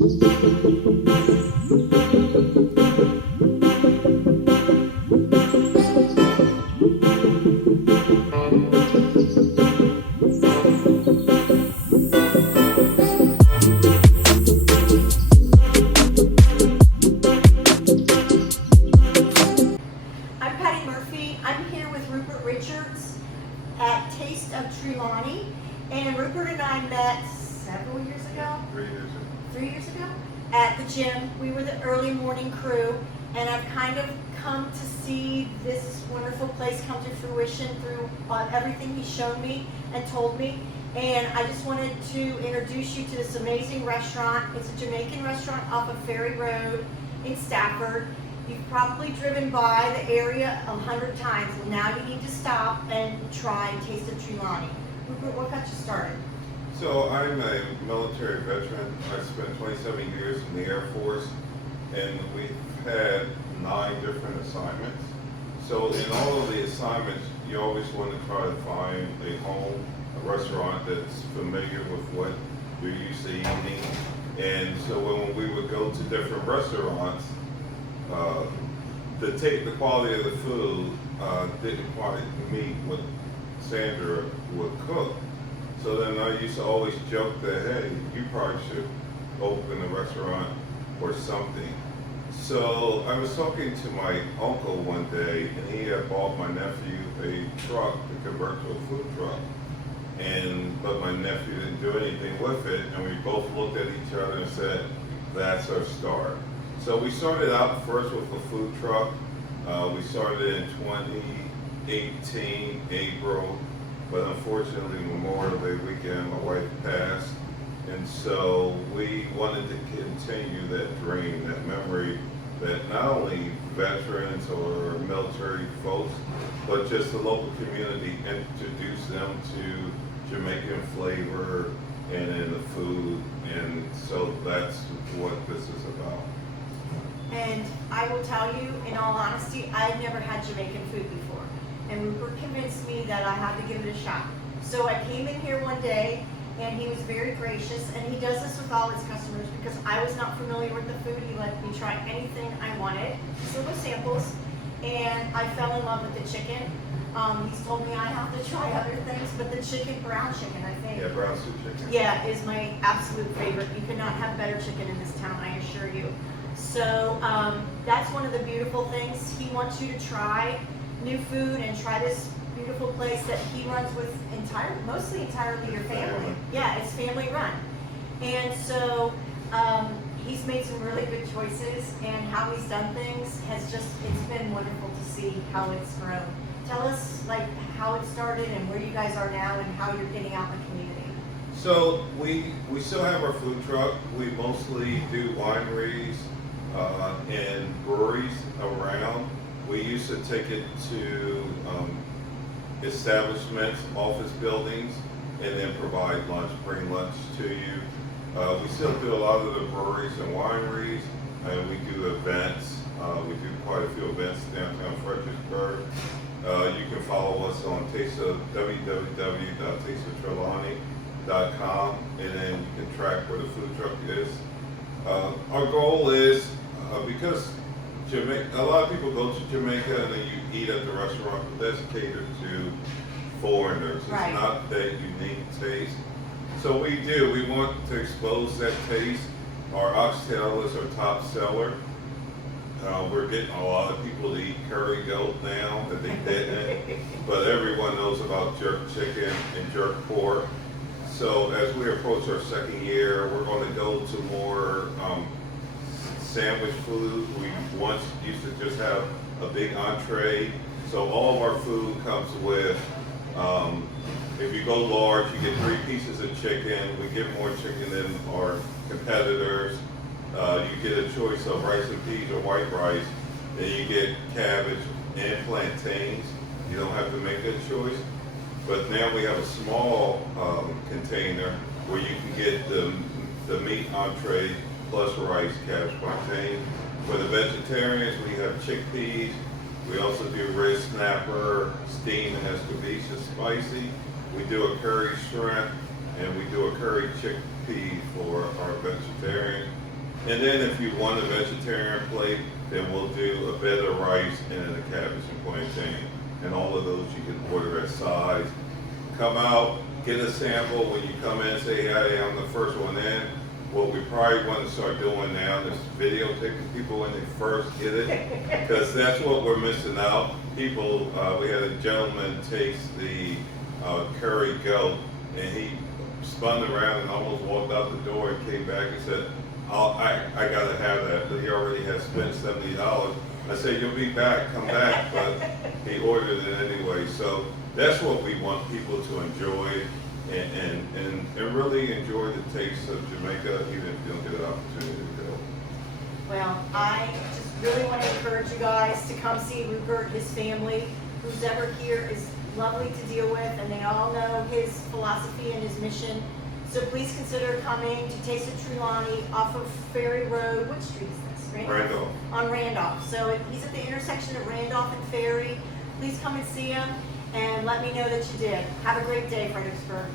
At Taste of Trelawny, and Rupert and I met several years ago. 3 years ago at the gym. We were the early morning crew, and I've kind of come to see this wonderful place come to fruition through everything he's shown me and told me. And I just wanted to introduce you to this amazing restaurant. It's a Jamaican restaurant off of Ferry Road in Stafford. You've probably driven by the area 100 times, and now you need to stop and try Taste of Trelawny. Rupert, what got you started? So I'm a military veteran. I spent 27 years in the Air Force, and we've had 9 different assignments. So in all of the assignments, you always want to try to find a home, a restaurant that's familiar with what you're used to eating. And so when we would go to different restaurants, the quality of the food didn't quite meet what Sandra would cook. So then I used to always joke that, hey, you probably should open a restaurant or something. So I was talking to my uncle one day, and he had bought my nephew a truck to convert to a food truck. But my nephew didn't do anything with it, and we both looked at each other and said, that's our start. So we started out first with a food truck. We started in 2018, April, but unfortunately Memorial Day weekend, my wife passed. And so we wanted to continue that dream, that memory, that not only veterans or military folks, but just the local community, introduce them to Jamaican flavor and in the food. And so that's what this is about. And I will tell you, in all honesty, I had never had Jamaican food before. And Rupert convinced me that I had to give it a shot. So I came in here one day, and he was very gracious, and he does this with all his customers because I was not familiar with the food. He let me try anything I wanted, so with samples, and I fell in love with the chicken. He's told me I have to try other things, but the brown chicken, I think. Yeah, brown soup chicken. Yeah, is my absolute favorite. You cannot have better chicken in this town, I assure you. So that's one of the beautiful things. He wants you to try new food and try this beautiful place that he runs with mostly entirely your family. Yeah, it's family run. And so he's made some really good choices, and how he's done things it's been wonderful to see how it's grown. Tell us how it started and where you guys are now and how you're getting out in the community. So we still have our food truck. We mostly do wineries and breweries around. We used to take it to establishments, office buildings, and then provide lunch, bring lunch to you. We still do a lot of the breweries and wineries, and we do events. We do quite a few events downtown Fredericksburg. You can follow us on www.tasteoftrelawny.com, and then you can track where the food truck is. Our goal is, because Jamaica, a lot of people go to Jamaica and then you eat at the restaurant, but that's catered to foreigners. Right. It's not that unique taste. So we want to expose that taste. Our oxtail is our top seller. We're getting a lot of people to eat curry goat now that they didn't, but everyone knows about jerk chicken and jerk pork. So as we approach our second year, we're going to go to more sandwich food. We once used to just have a big entree. So all of our food comes with, if you go large, you get 3 pieces of chicken. We get more chicken than our competitors. You get a choice of rice and peas or white rice. Then you get cabbage and plantains. You don't have to make that choice. But now we have a small container where you can get the meat entree plus rice, cabbage, plantain. For the vegetarians, we have chickpeas. We also do red snapper, steamed and escabeche, spicy. We do a curry shrimp, and we do a curry chickpea for our vegetarian. And then if you want a vegetarian plate, then we'll do a bed of rice and a cabbage and plantain. And all of those you can order at size. Come out, get a sample. When you come in, say, hey, I'm the first one in. What we probably want to start doing now is videotaping people when they first get it, because that's what we're missing out. People, we had a gentleman taste the curry goat, and he spun around and almost walked out the door and came back and said, I gotta have that, but he already has spent $70. I said, you'll be back, come back, but he ordered it anyway. So that's what we want people to enjoy and really enjoy the taste of Jamaica, even if you don't get an opportunity to go. Well, I just really want to encourage you guys to come see Rupert, his family. Who's ever here is lovely to deal with, and they all know his philosophy and his mission. So please consider coming to Taste of Trelawny off of Ferry Road. What street is this? Randolph. On Randolph. So he's at the intersection of Randolph and Ferry. Please come and see him and let me know that you did. Have a great day, Fredericksburg.